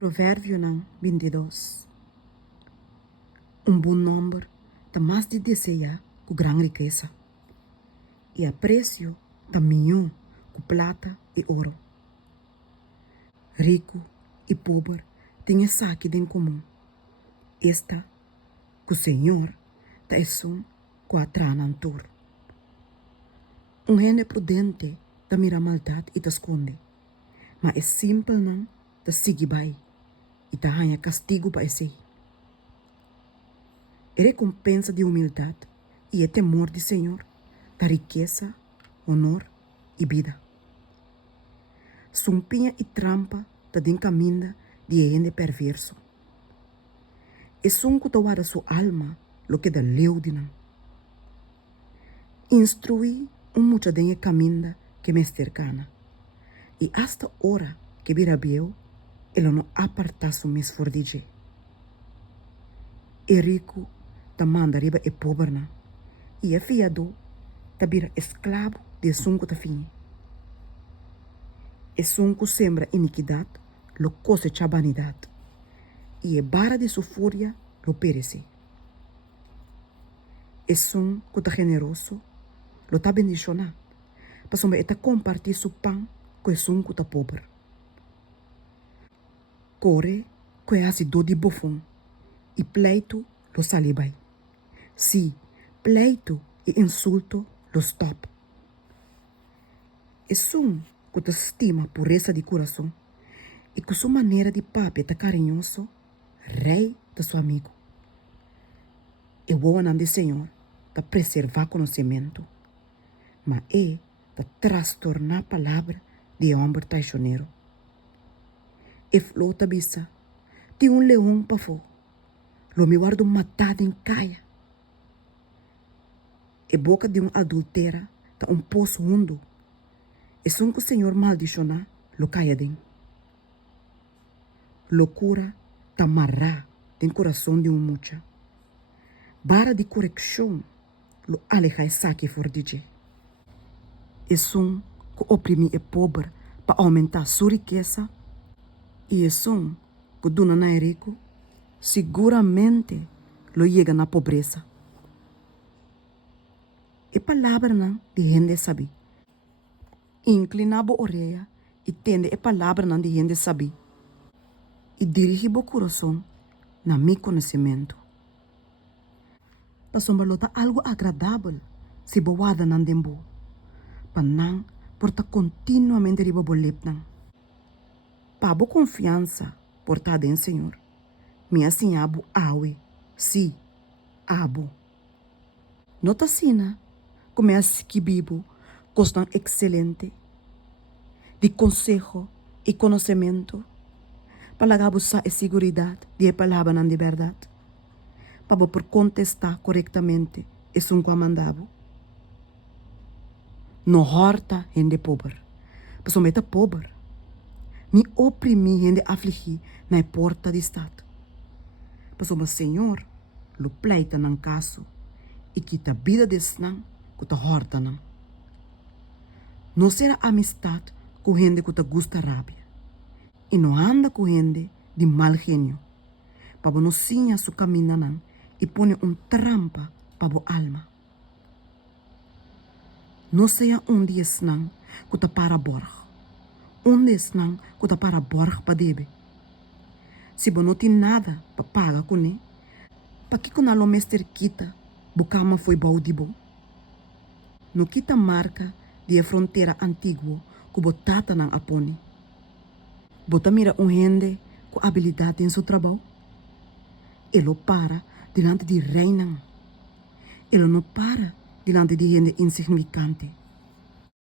Provérbio 22. Bom número está mais de desejar com grande riqueza. E a preço está milhão com prata e ouro. Rico e pobre têm saque em comum. Esta, que o Senhor está com a trana antor. Gente prudente está mira a maldade e está esconde. Mas é simples não está sigue bem e está ganha castigo para esse. É recompensa de humildade e é temor do Senhor, da riqueza, honor e vida. Sumpinha e trampa está de caminho de gente perverso. É sunco tawada sua alma lo que da leu de não. Instruir mucha de caminho que me cercana. E hasta hora que vira biel, ele não aparta su mes fordije. É rico ta manda riba e pobre não. E é fiado ta vira escravo de sunco ta fim. É sunco sembra iniquidade, lo cosecha vanidade. E é bara de sua fúria, lo perece. É sunco ta generoso, lo ta bendicionar. Pasomba eta compartir su pão com o sunco ta pobre. Corre, que é assim do de bofão. E pleito, lo salibai. Si, pleito e insulto, lo stop. É que te estima a pureza de coração. E com sua maneira de papi tá carinhoso, rei de seu amigo. É bom de Senhor, ta preservar conhecimento. Mas é ta trastornar a palavra de homem traicioneiro. E flota bisa, tem leão para fora. Lo me guardo matado em caia. E boca de adultera tá poço fundo. E que o Senhor maldicionar, lo caia den. Loucura tá marrá no coração de mucha. Bara de correção, lo aleja e saque for DJ. E que oprime e pobre para aumentar sua riqueza. E que dona na rico, seguramente lo chega na pobreza. E palavra não de gente sabe. Inclinava a orelha e tende a palavra não de gente sabe. E dirige o coração na meu conhecimento. Pasombalota algo agradável se boada não dembo. Panang porta continuamente riba bolep não. Pabo confiança portada em Senhor. Me assim abo awe, si, abo. Nota sina, como é assim que bibo, costam excelente, de consejo e conhecimento, para buscar a segurança de a palavra de verdade, para por contestar corretamente e sun comandavo. Não horta gente pobre, mas somente pobre. Me oprimi gente afligir na porta de estado. Mas o Senhor lo pleita num caso e quita a vida desse não que ta horta não. Não será amistade com gente que ta gusta rábia. E não anda com gente de mal gênio. Para não sinha su caminho não e põe trampa para a alma. Não seja dia não que ta para borg. Dia não que ta para borg para debe. Se você não tem nada para pagar com ele, para que quando a mestre quita, bucama foi baudibo. No quita marca de a fronteira antiga que botata não apone. Bota mira gente com habilidade em seu trabalho. Ele para diante de reina. Ele não para diante de gente insignificante.